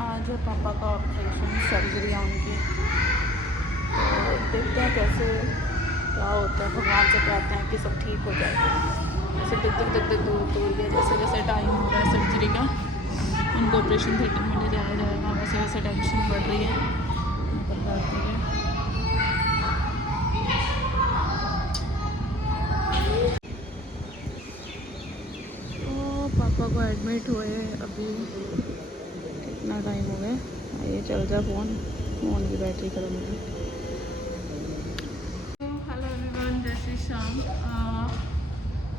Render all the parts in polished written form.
आज है पापा का ऑपरेशन, सर्जरी है उनकी। तो देखते हैं कैसे क्या होता है। भगवान से कहते हैं कि सब ठीक हो जाए। जैसे दिख दूर दूर है, जैसे जैसे टाइम हो रहा है सर्जरी का, उनको ऑपरेशन थिएटर में ले जाया जाएगा, वैसे वैसे टेंशन बढ़ रही है निकल जाती है। तो पापा को एडमिट हुए अभी कितना टाइम हो गया। ये चल जा फ़ोन की बैटरी खत्म हो गई। तो हेलो एवरीवन, जय श्री श्याम।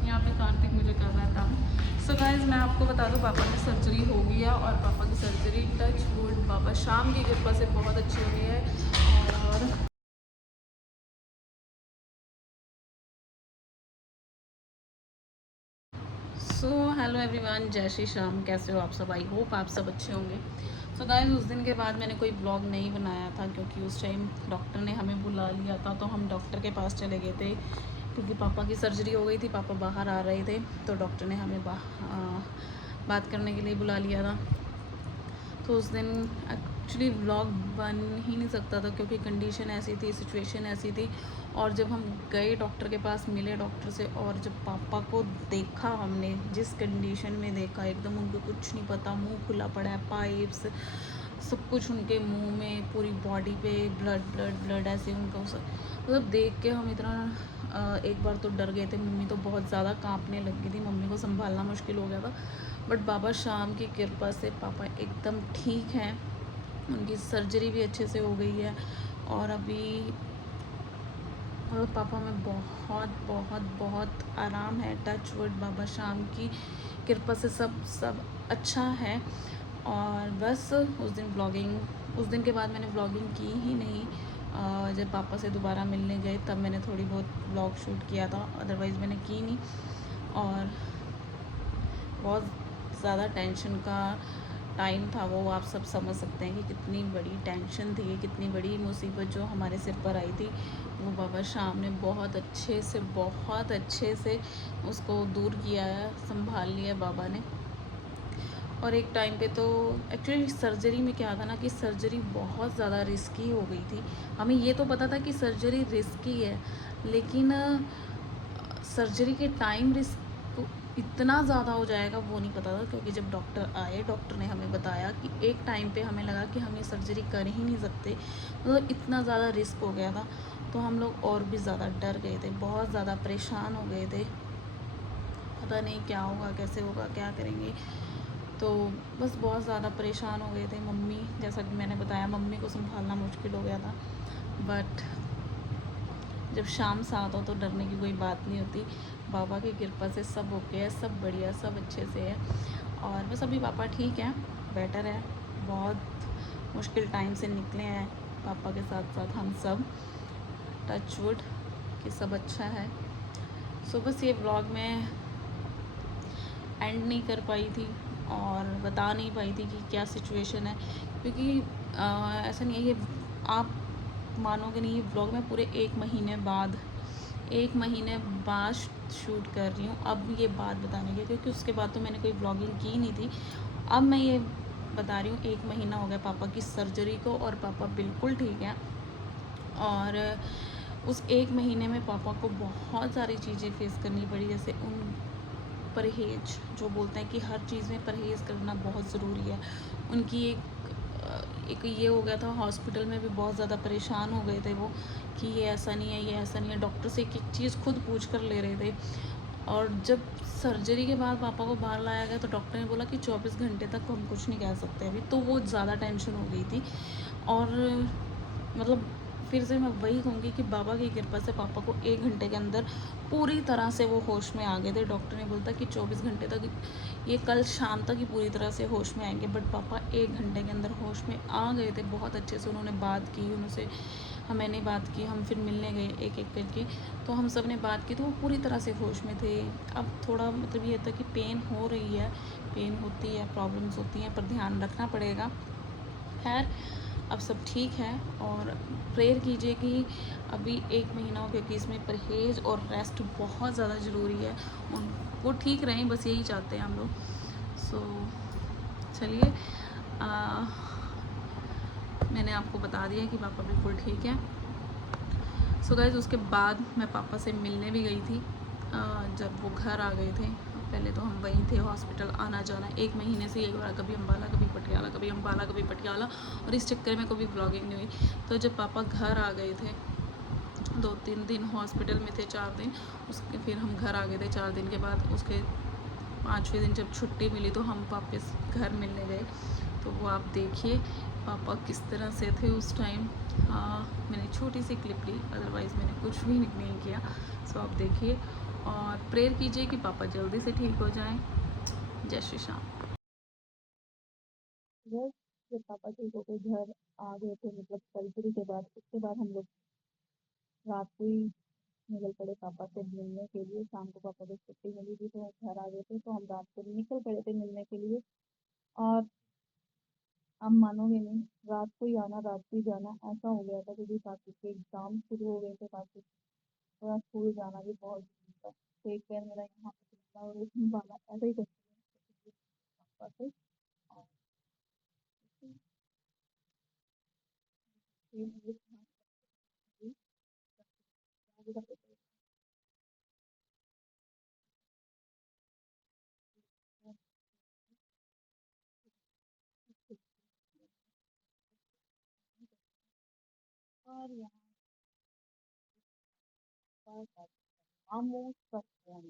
यहाँ पे कार्तिक मुझे कर रहा था। सो गाइज मैं आपको बता दूँ, पापा की सर्जरी हो गई है और पापा की सर्जरी टच वुड बाबा शाम की कृपा से बहुत अच्छी हो गई है। और सो हेलो एवरीवन, जय श्री श्याम। कैसे हो आप सब? आई होप आप सब अच्छे होंगे। सो गाइस उस दिन के बाद मैंने कोई ब्लॉग नहीं बनाया था क्योंकि उस टाइम डॉक्टर ने हमें बुला लिया था, तो हम डॉक्टर के पास चले गए थे क्योंकि पापा की सर्जरी हो गई थी। पापा बाहर आ रहे थे तो डॉक्टर ने हमें बात करने के लिए बुला लिया था। तो उस दिन एक्चुअली व्लॉग बन ही नहीं सकता था क्योंकि कंडीशन ऐसी थी, सिचुएशन ऐसी थी। और जब हम गए डॉक्टर के पास, मिले डॉक्टर से, और जब पापा को देखा हमने, जिस कंडीशन में देखा, एकदम उनको कुछ नहीं पता, मुंह खुला पड़ा है, पाइप्स सब कुछ उनके मुंह में, पूरी बॉडी पे ब्लड ब्लड ब्लड, ऐसे उनका मतलब देख के हम इतना एक बार तो डर गए थे। मम्मी तो बहुत ज़्यादा कांपने लग गई थी, मम्मी को संभालना मुश्किल हो गया था। बट बाबा शाम की कृपा से पापा एकदम ठीक हैं। उनकी सर्जरी भी अच्छे से हो गई है और अभी पापा में बहुत बहुत बहुत आराम है। टच वुड बाबा शाम की कृपा से सब अच्छा है। और बस उस दिन के बाद मैंने व्लॉगिंग की ही नहीं। जब पापा से दोबारा मिलने गए तब मैंने थोड़ी बहुत व्लॉग शूट किया था, अदरवाइज़ मैंने की नहीं। और बहुत ज़्यादा टेंशन का टाइम था वो, आप सब समझ सकते हैं कि कितनी बड़ी टेंशन थी, कितनी बड़ी मुसीबत जो हमारे सिर पर आई थी। वो बाबा शाम ने बहुत अच्छे से उसको दूर किया है, संभाल लिया बाबा ने। और एक टाइम पे तो एक्चुअली सर्जरी में क्या था ना कि सर्जरी बहुत ज़्यादा रिस्की हो गई थी। हमें ये तो पता था कि सर्जरी रिस्की है, लेकिन सर्जरी के टाइम रिस्क इतना ज़्यादा हो जाएगा वो नहीं पता था। क्योंकि जब डॉक्टर आए, डॉक्टर ने हमें बताया कि एक टाइम पे हमें लगा कि हम ये सर्जरी कर ही नहीं सकते, मतलब इतना ज़्यादा रिस्क हो गया था। तो हम लोग और भी ज़्यादा डर गए थे, बहुत ज़्यादा परेशान हो गए थे, पता नहीं क्या होगा, कैसे होगा, क्या करेंगे। तो बस बहुत ज़्यादा परेशान हो गए थे। मम्मी, जैसा कि मैंने बताया, मम्मी को संभालना मुश्किल हो गया था। बट जब शाम साथ हो तो डरने की कोई बात नहीं होती। बाबा की कृपा से सब ओके है, सब बढ़िया, सब अच्छे से है। और बस अभी पापा ठीक हैं, बेटर है। बहुत मुश्किल टाइम से निकले हैं पापा के साथ साथ हम सब। टच वुड कि सब अच्छा है। सो बस ये व्लॉग में एंड नहीं कर पाई थी और बता नहीं पाई थी कि क्या सिचुएशन है, क्योंकि ऐसा नहीं है। ये आप मानोगे नहीं, ये व्लॉग मैं पूरे एक महीने बाद शूट कर रही हूँ अब ये बात बताने की, क्योंकि उसके बाद तो मैंने कोई व्लॉगिंग की नहीं थी। अब मैं ये बता रही हूँ, 1 महीना हो गया पापा की सर्जरी को और पापा बिल्कुल ठीक है। और उस 1 महीने में पापा को बहुत सारी चीज़ें फेस करनी पड़ी, जैसे उन परहेज़, जो बोलते हैं कि हर चीज़ में परहेज़ करना बहुत ज़रूरी है। उनकी एक ये हो गया था, हॉस्पिटल में भी बहुत ज़्यादा परेशान हो गए थे वो कि ये ऐसा नहीं है, ये ऐसा नहीं है। डॉक्टर से एक एक चीज़ खुद पूछ कर ले रहे थे। और जब सर्जरी के बाद पापा को बाहर लाया गया तो डॉक्टर ने बोला कि 24 घंटे तक हम कुछ नहीं कह सकते अभी। तो वो ज़्यादा टेंशन हो गई थी। और मतलब फिर से मैं वही कहूँगी कि बाबा की कृपा से पापा को 1 घंटे के अंदर पूरी तरह से वो होश में आ गए थे। डॉक्टर ने बोलता कि 24 घंटे तक, ये कल शाम तक ही पूरी तरह से होश में आएंगे। बट पापा 1 घंटे के अंदर होश में आ गए थे। बहुत अच्छे से उन्होंने बात की, उनसे मैंने बात की, हम फिर मिलने गए एक एक करके। तो हम सब ने बात की तो वो पूरी तरह से होश में थे। अब थोड़ा मतलब ये था कि पेन हो रही है, पेन होती है, प्रॉब्लम्स होती हैं, पर ध्यान रखना पड़ेगा। खैर अब सब ठीक है। और प्रेयर कीजिए कि अभी 1 महीना हो, क्योंकि इसमें परहेज़ और रेस्ट बहुत ज़्यादा ज़रूरी है। वो ठीक रहें, बस यही चाहते हैं हम लोग। सो चलिए, मैंने आपको बता दिया कि पापा बिल्कुल ठीक है। सो गाइस उसके बाद मैं पापा से मिलने भी गई थी। जब वो घर आ गए थे, पहले तो हम वहीं थे, हॉस्पिटल आना जाना 1 महीने से एक बार, कभी अम्बाला कभी पटियाला, कभी अम्बाला कभी पटियाला, और इस चक्कर में कभी ब्लॉगिंग नहीं हुई। तो जब पापा घर आ गए थे, 2-3 दिन हॉस्पिटल में थे, 4 दिन, उसके फिर हम घर आ गए थे 4 दिन के बाद। उसके 5वें दिन जब छुट्टी मिली तो हम वापस घर मिलने गए। तो वो आप देखिए पापा किस तरह से थे उस टाइम। मैंने छोटी सी क्लिप ली, अदरवाइज़ मैंने कुछ भी नहीं किया। सो आप देखिए और प्रेयर कीजिए कि पापा जल्दी से ठीक हो जाएं। जय श्री श्याम। बस जब पापा ठीक होकर घर आ गए थे, मतलब सर्जरी के बाद, उसके बाद हम लोग रात को ही निकल पड़े पापा से मिलने के लिए। शाम को पापा को छुट्टी मिली थी तो घर आ गए थे, तो हम रात को निकल पड़े थे मिलने के लिए। और आप मानोगे नहीं, रात को ही आना रात को ही जाना ऐसा हो गया था, क्योंकि कार्तिक के एग्जाम शुरू हो गए थे। कार्तिक थोड़ा स्कूल जाना भी बहुत जरूरी था, तो एक पैर मेरा यहाँ पे चलता और एक वाला ऐसा ही करते पापा से। और फिर मुझे कहाँ से आगे का पेपर था, और यहाँ पर आमोस तक और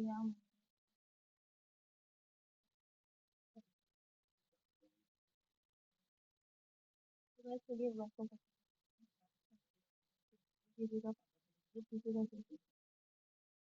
यहाँ चलिए